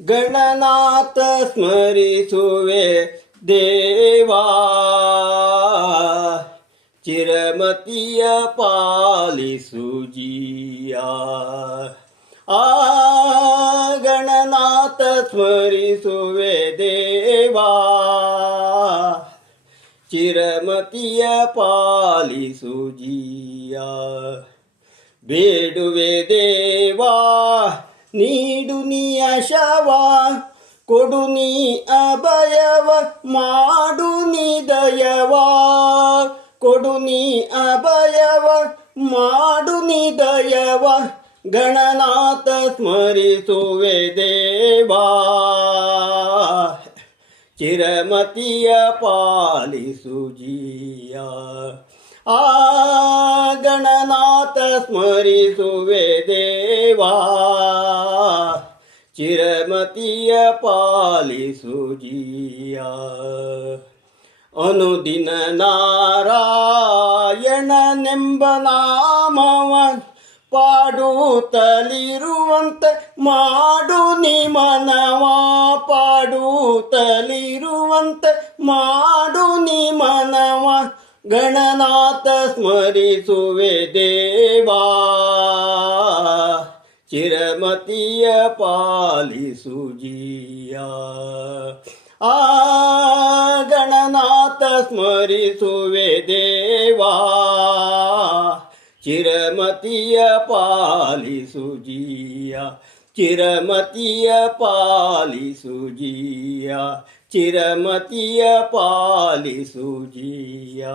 ಗಣನಾಥ ಸ್ಮರಿಸುವೆ ದೇವಾ, ಚಿರಮತಿಯ ಪಾಲಿಸು ಜೀಯ. ಆ ಗಣನಾಥ ಸ್ಮರಿಸುವೆ ದೇವಾ, ಚಿರಮತಿಯ ಪಾಲಿಸು ಜೀಯ. ಬೇಡುವೆ ದೇವಾ ನೀಡು ನೀ ಯಶವ, ಕೊಡು ನೀ ಅಭಯವ, ಮಾಡು ನೀ ದಯವ. ಕೊಡು ನೀ ಅಭಯವ, ಮಾಡು ನೀ ದಯವ, ಗಣನಾಥ ಸ್ಮರಿಸುವೆ ದೇವಾ, ಚಿರಮತಿಯ ಪಾಲಿಸು ಜೀಯ. ಆ ಗಣನಾಥ ಸ್ಮರಿಸುವೆ ದೇವಾ, ಚಿರಮತಿಯ ಪಾಲಿಸು ಜೀಯ. ಅನುದಿನ ನಾರಾಯಣನೆಂಬ ನಾಮವ ಪಾಡುತ್ತಲಿರುವಂತೆ ಮಾಡು ನೀ ಮನವ. ಪಾಡುತ್ತಲಿರುವಂತೆ ಮಾಡು ನೀ ಮನವ, ಗಣನಾಥ ಸ್ಮರಿಸುವೆ ದೇವಾ, ಚಿರಮತಿಯ ಪಾಲಿಸು ಜೀಯ. ಆ ಗಣನಾಥ ಸ್ಮರಿಸುವೆ ದೇವಾ, ಚಿರಮತಿಯ ಪಾಲಿಸು ಜೀಯ. ಚಿರಮತಿಯ ಪಾಲಿಸು ಜೀಯ, ಚಿರಮತಿಯ ಪಾಲಿಸು ಜೀಯ.